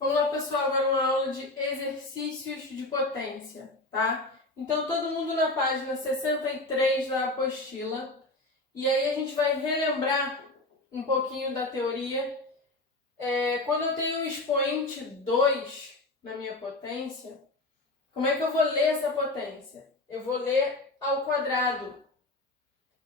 Vamos lá, pessoal, agora uma aula de exercícios de potência, tá? Então, todo mundo na página 63 da apostila. E aí a gente vai relembrar um pouquinho da teoria. Quando eu tenho o expoente 2 na minha potência, como é que eu vou ler essa potência? Eu vou ler ao quadrado.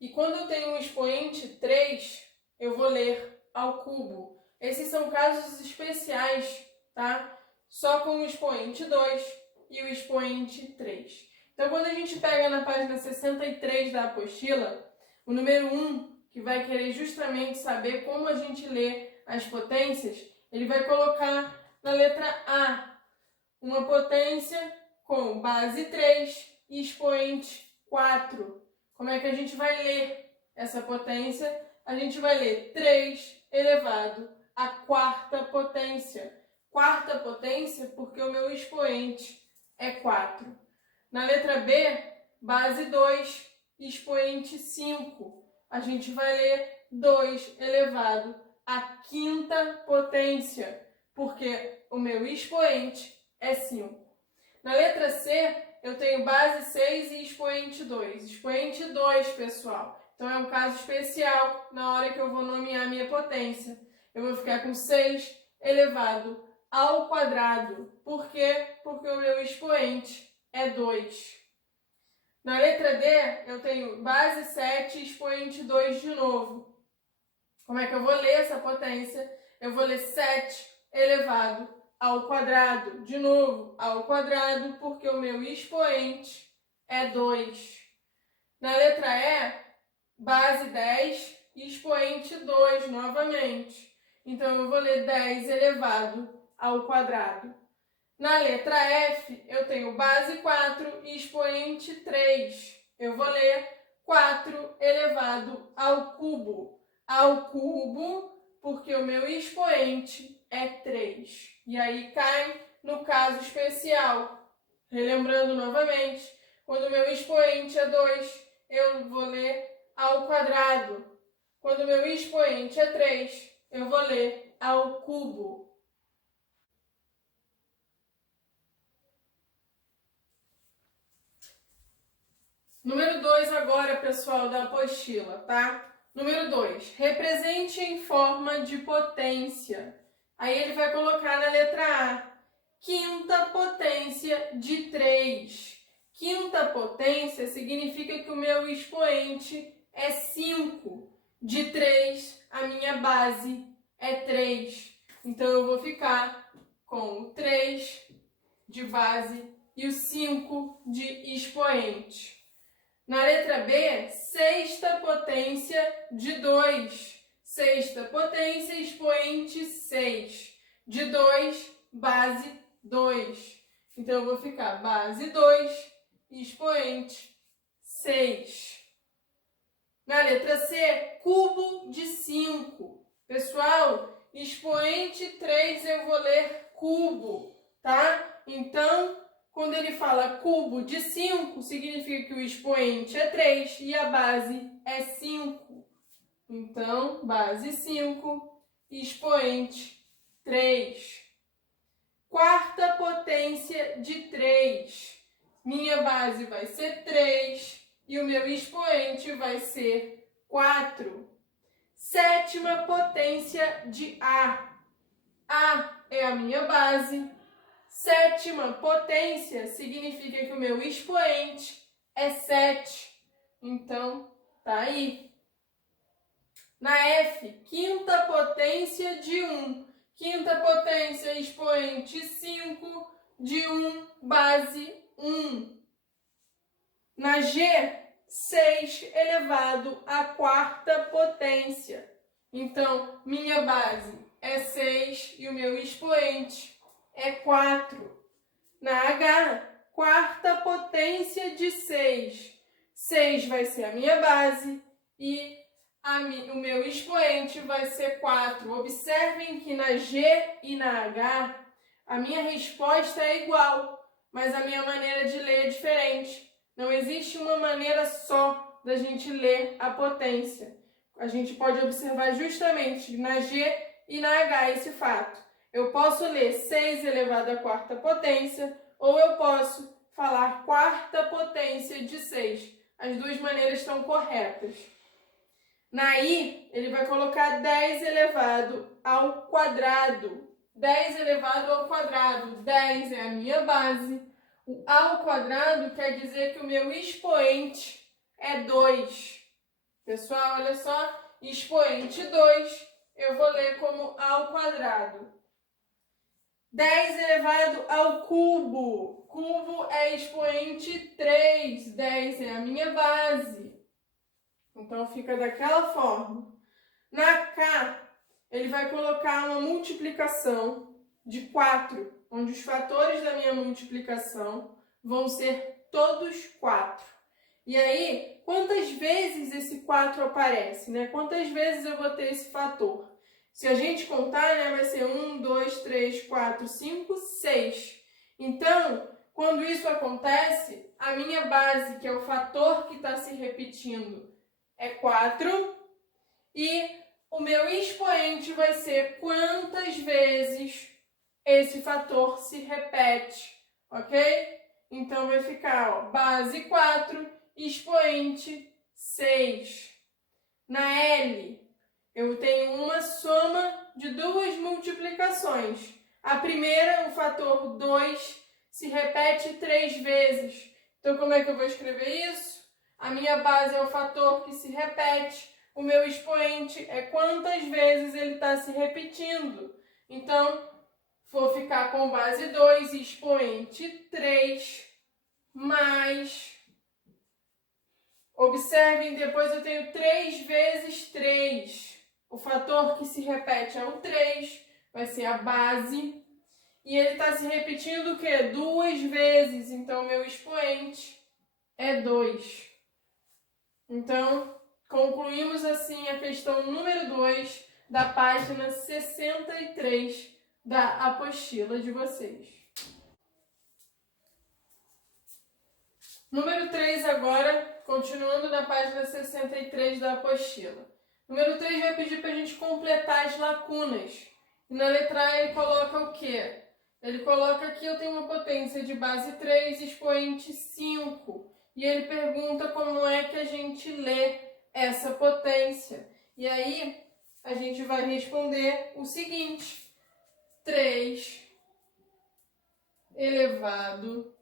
E quando eu tenho o expoente 3, eu vou ler ao cubo. Esses são casos especiais, tá? Só com o expoente 2 e o expoente 3. Então, quando a gente pega na página 63 da apostila, o número 1, que vai querer justamente saber como a gente lê as potências, ele vai colocar na letra A uma potência com base 3 e expoente 4. Como é que a gente vai ler essa potência? A gente vai ler 3 elevado à quarta potência. Quarta potência porque o meu expoente é 4. Na letra B, base 2, expoente 5. A gente vai ler 2 elevado à quinta potência, porque o meu expoente é 5. Na letra C, eu tenho base 6 e expoente 2. Expoente 2, pessoal. Então, é um caso especial na hora que eu vou nomear minha potência. Eu vou ficar com 6 elevado ao quadrado. Por quê? Porque o meu expoente é 2. Na letra D, eu tenho base 7 e expoente 2 de novo. Como é que eu vou ler essa potência? Eu vou ler 7 elevado ao quadrado, de novo, ao quadrado, porque o meu expoente é 2. Na letra E, base 10 e expoente 2 novamente. Então, eu vou ler 10 elevado ao quadrado. Na letra F, eu tenho base 4 e expoente 3. Eu vou ler 4 elevado ao cubo. Ao cubo, porque o meu expoente é 3. E aí cai no caso especial. Relembrando novamente, quando o meu expoente é 2, eu vou ler ao quadrado. Quando o meu expoente é 3, eu vou ler ao cubo. Número 2 agora, pessoal, da apostila, tá? Número 2, represente em forma de potência. Aí ele vai colocar na letra A, quinta potência de 3. Quinta potência significa que o meu expoente é 5. De 3, a minha base é 3. Então, eu vou ficar com o 3 de base e o 5 de expoente. Na letra B, sexta potência de 2. Sexta potência, expoente 6. De 2, base 2. Então, eu vou ficar base 2, expoente 6. Na letra C, cubo de 5. Pessoal, expoente 3 eu vou ler cubo, tá? Então, quando ele fala cubo de 5, significa que o expoente é 3 e a base é 5. Então, base 5, expoente 3. Quarta potência de 3. Minha base vai ser 3 e o meu expoente vai ser 4. Sétima potência de A. A é a minha base. Sétima potência significa que o meu expoente é 7. Então, tá aí. Na F, quinta potência de 1. Quinta potência, expoente 5, de 1, base 1. Na G, 6 elevado à quarta potência. Então, minha base é 6 e o meu expoente é 4. Na H, quarta potência de 6. 6 vai ser a minha base e o meu expoente vai ser 4. Observem que na G e na H, a minha resposta é igual, mas a minha maneira de ler é diferente. Não existe uma maneira só da gente ler a potência. A gente pode observar justamente na G e na H esse fato. Eu posso ler 6 elevado à quarta potência, ou eu posso falar quarta potência de 6. As duas maneiras estão corretas. Na I, ele vai colocar 10 elevado ao quadrado. 10 elevado ao quadrado. 10 é a minha base. O ao quadrado quer dizer que o meu expoente é 2. Pessoal, olha só. Expoente 2, eu vou ler como ao quadrado. 10 elevado ao cubo. Cubo é expoente 3. 10 é a minha base. Então, fica daquela forma. Na K, ele vai colocar uma multiplicação de 4, onde os fatores da minha multiplicação vão ser todos 4. E aí, quantas vezes esse 4 aparece, né? Quantas vezes eu vou ter esse fator? Se a gente contar, né, vai ser 1, 2, 3, 4, 5, 6. Então, quando isso acontece, a minha base, que é o fator que está se repetindo, é 4. E o meu expoente vai ser quantas vezes esse fator se repete, ok? Então, vai ficar, ó, base 4, expoente 6. Na L, eu tenho uma soma de duas multiplicações. A primeira, o fator 2, se repete 3 vezes. Então, como é que eu vou escrever isso? A minha base é o fator que se repete. O meu expoente é quantas vezes ele está se repetindo. Então, vou ficar com base 2, expoente 3, mais... Observem, depois eu tenho 3 vezes 3. O fator que se repete é o 3, vai ser a base. E ele está se repetindo o quê? 2 vezes. Então, meu expoente é 2. Então, concluímos assim a questão número 2 da página 63 da apostila de vocês. Número 3 agora, continuando na página 63 da apostila. Número 3 vai pedir para a gente completar as lacunas. E na letra A ele coloca o quê? Ele coloca aqui, eu tenho uma potência de base 3, expoente 5. E ele pergunta como é que a gente lê essa potência. E aí, a gente vai responder o seguinte. 3 elevado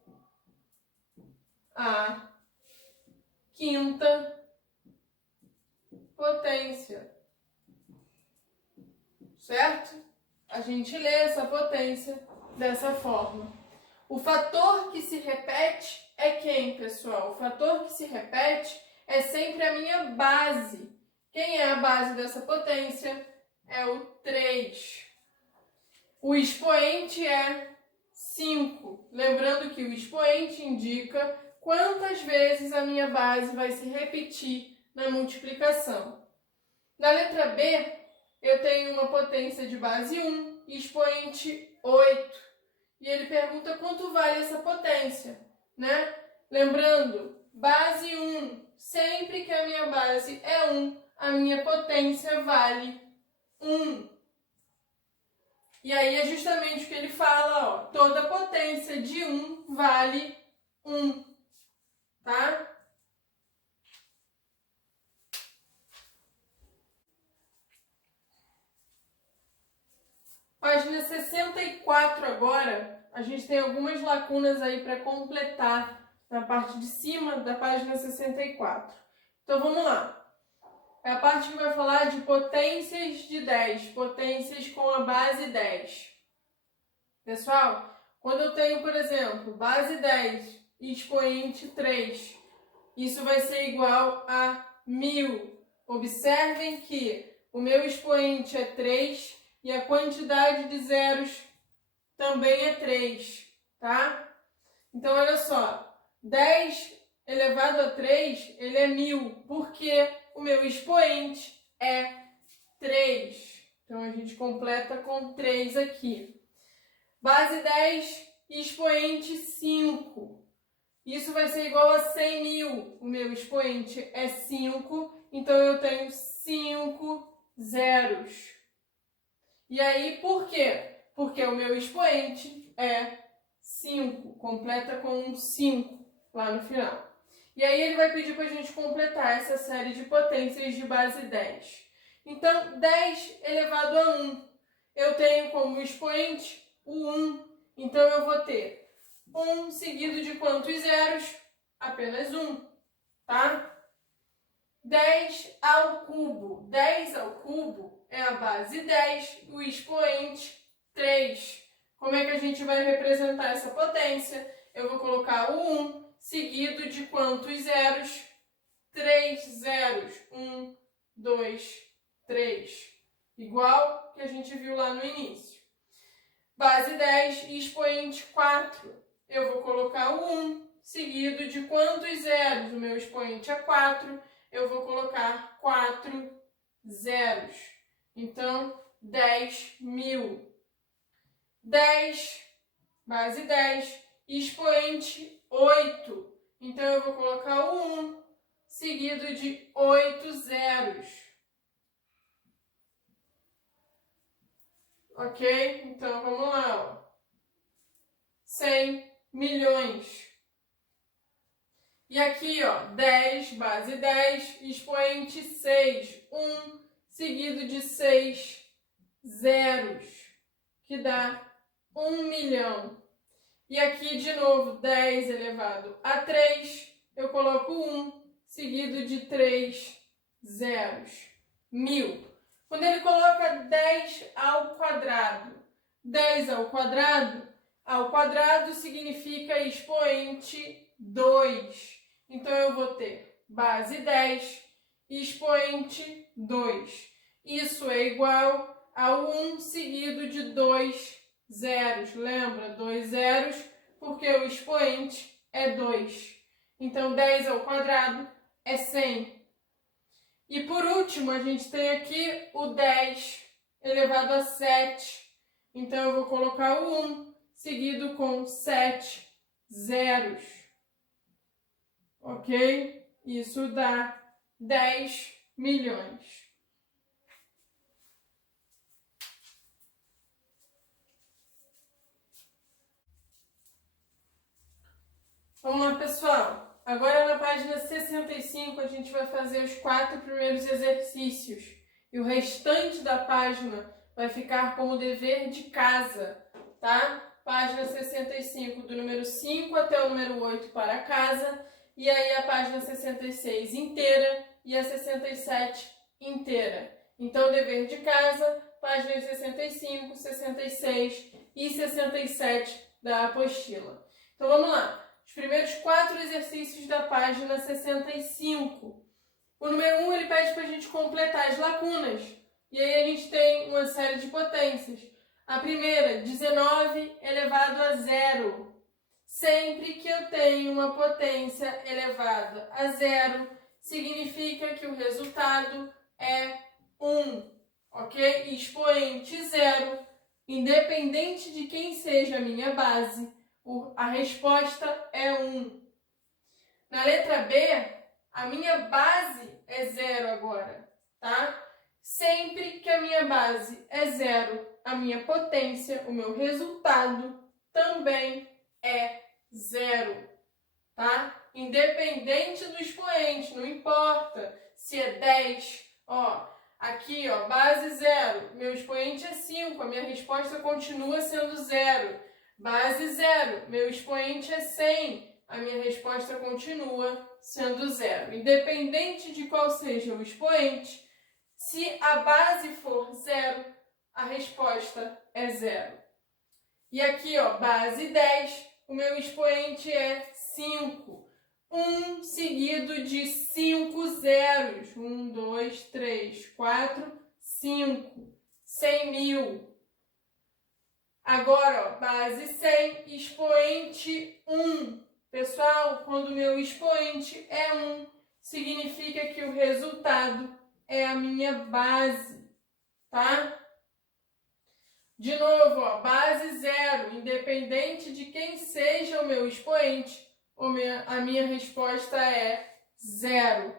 a quinta potência. Certo? A gente lê essa potência dessa forma. O fator que se repete é quem, pessoal? O fator que se repete é sempre a minha base. Quem é a base dessa potência? É o 3. O expoente é 5. Lembrando que o expoente indica quantas vezes a minha base vai se repetir na multiplicação. Na letra B, eu tenho uma potência de base 1, expoente 8. E ele pergunta quanto vale essa potência, né? Lembrando, base 1, sempre que a minha base é 1, a minha potência vale 1. E aí é justamente o que ele fala, ó, toda potência de 1 vale 1, tá? Página 64 agora, a gente tem algumas lacunas aí para completar na parte de cima da página 64. Então vamos lá. É a parte que vai falar de potências de 10, potências com a base 10. Pessoal, quando eu tenho, por exemplo, base 10 e expoente 3, isso vai ser igual a 1000. Observem que o meu expoente é 3 e a quantidade de zeros também é 3, tá? Então, olha só, 10 elevado a 3, ele é 1000, porque o meu expoente é 3. Então, a gente completa com 3 aqui. Base 10, expoente 5. Isso vai ser igual a 100.000. O meu expoente é 5, então eu tenho 5 zeros. E aí, por quê? Porque o meu expoente é 5, completa com um 5 lá no final. E aí ele vai pedir para a gente completar essa série de potências de base 10. Então, 10 elevado a 1. Eu tenho como expoente o 1. Então, eu vou ter 1 seguido de quantos zeros? Apenas 1, tá? 10 ao cubo. 10 ao cubo é a base 10, o expoente 3. Como é que a gente vai representar essa potência? Eu vou colocar o 1 seguido de quantos zeros? 3 zeros. 1, 2, 3. Igual que a gente viu lá no início. Base 10 e expoente 4. Eu vou colocar o 1 seguido de quantos zeros? O meu expoente é 4. Eu vou colocar 4 zeros. Então, 10.000. 10, base 10, expoente 8. Então, eu vou colocar o 1 seguido de 8 zeros. Ok? Então, vamos lá. Ó. 100 milhões. E aqui, ó, 10, base 10, expoente 6. 1 seguido de 6 zeros, que dá 1 milhão. E aqui, de novo, 10 elevado a 3, eu coloco 1 seguido de 3 zeros. 1000. Quando ele coloca 10 ao quadrado, 10 ao quadrado significa expoente 2. Então, eu vou ter base 10 e expoente 2. Isso é igual a 1 seguido de 2 zeros. Lembra? 2 zeros, porque o expoente é 2. Então, 10 ao quadrado é 100. E por último, a gente tem aqui o 10 elevado a 7. Então, eu vou colocar o 1 seguido com 7 zeros. Ok? Isso dá 10 milhões. Vamos lá, pessoal. Agora na página 65 a gente vai fazer os 4 primeiros exercícios. E o restante da página vai ficar como dever de casa, tá? Página 65, do número 5 até o número 8 para casa. E aí a página 66 inteira e a 67 inteira. Então, dever de casa, páginas 65, 66 e 67 da apostila. Então, vamos lá. Os primeiros 4 exercícios da página 65. O número 1, ele pede para a gente completar as lacunas. E aí a gente tem uma série de potências. A primeira, 19 elevado a 0. Sempre que eu tenho uma potência elevada a 0, significa que o resultado é 1, ok? Expoente 0, independente de quem seja a minha base, a resposta é 1. Na letra B, a minha base é 0 agora, tá? Sempre que a minha base é 0, a minha potência, o meu resultado também é 0, tá? Independente do expoente, não importa se é 10, ó, aqui, ó, base 0, meu expoente é 5, a minha resposta continua sendo 0. Base 0, meu expoente é 100, a minha resposta continua sendo 0. Independente de qual seja o expoente, se a base for 0, a resposta é 0. E aqui, ó, base 10, o meu expoente é 5. 1 seguido de 5 zeros. 1, 2, 3, 4, 5. 100 mil. Agora, ó, base 100, expoente 1. Pessoal, quando o meu expoente é 1, significa que o resultado é a minha base, tá? De novo, ó, base 0, independente de quem seja o meu expoente, a minha resposta é 0.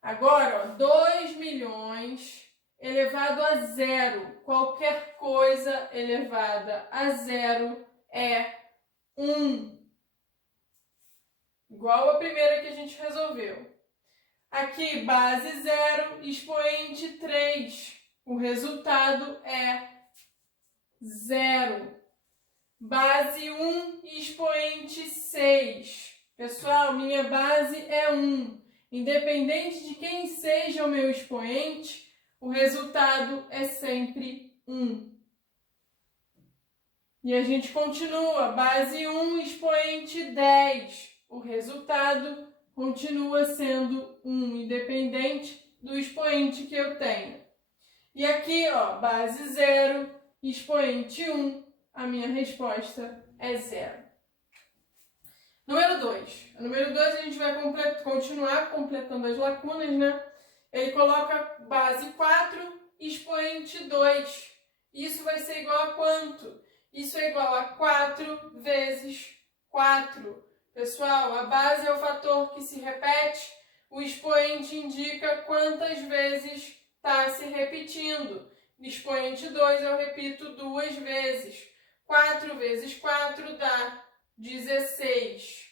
Agora, ó, 2 milhões elevado a zero. Qualquer coisa elevada a zero é 1. Igual a primeira que a gente resolveu. Aqui, base 0, expoente 3. O resultado é 0. Base 1, expoente 6. Pessoal, minha base é 1. Independente de quem seja o meu expoente, o resultado é sempre 1. E a gente continua. Base 1, expoente 10. O resultado continua sendo 1, independente do expoente que eu tenho. E aqui, ó, base 0, expoente 1, a minha resposta é 0. Número 2. Número 2 a gente vai continuar completando as lacunas, né? Ele coloca base 4, expoente 2. Isso vai ser igual a quanto? Isso é igual a 4 vezes 4. Pessoal, a base é o fator que se repete, o expoente indica quantas vezes está se repetindo. Expoente 2 eu repito 2 vezes. 4 vezes 4 dá 16.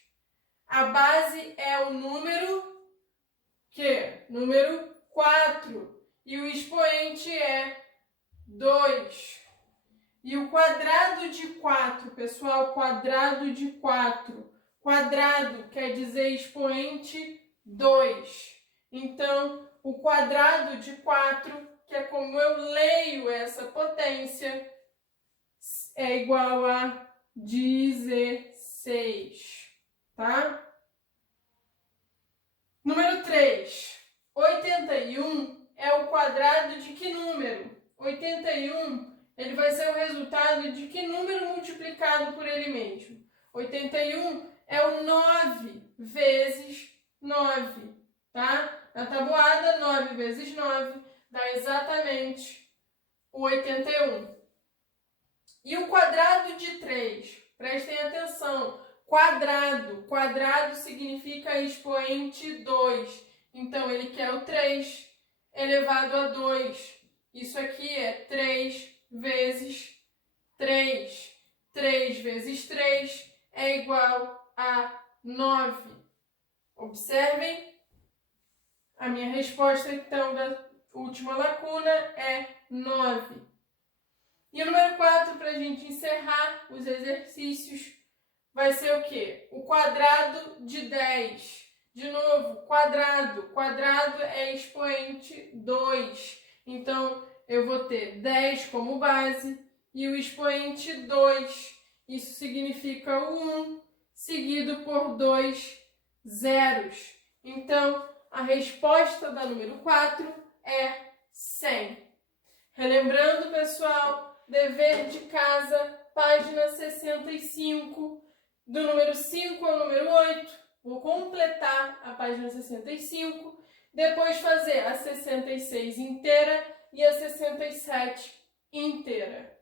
A base é o número que? Número 4. E o expoente é 2. E o quadrado de 4, pessoal, quadrado de 4. Quadrado quer dizer expoente 2. Então, o quadrado de 4, que é como eu leio essa potência, é igual a 16, tá? Número 3. 81 é o quadrado de que número? 81, ele vai ser o resultado de que número multiplicado por ele mesmo? 81 é o 9 vezes 9, tá? Na tabuada, 9 vezes 9 dá exatamente o 81. E o quadrado de 3? Prestem atenção. Quadrado significa expoente 2. Então, ele quer o 3 elevado a 2. Isso aqui é 3 vezes 3. 3 vezes 3 é igual a 9. Observem. A minha resposta, então, da última lacuna é 9. E o número 4, para a gente encerrar os exercícios, vai ser o quê? O quadrado de 10. De novo, quadrado. Quadrado é expoente 2. Então, eu vou ter 10 como base e o expoente 2. Isso significa o 1 seguido por 2 zeros. Então, a resposta da número 4 é 100. Relembrando, pessoal, dever de casa, página 65, do número 5 ao número 8. Vou completar a página 65, depois fazer a 66 inteira e a 67 inteira.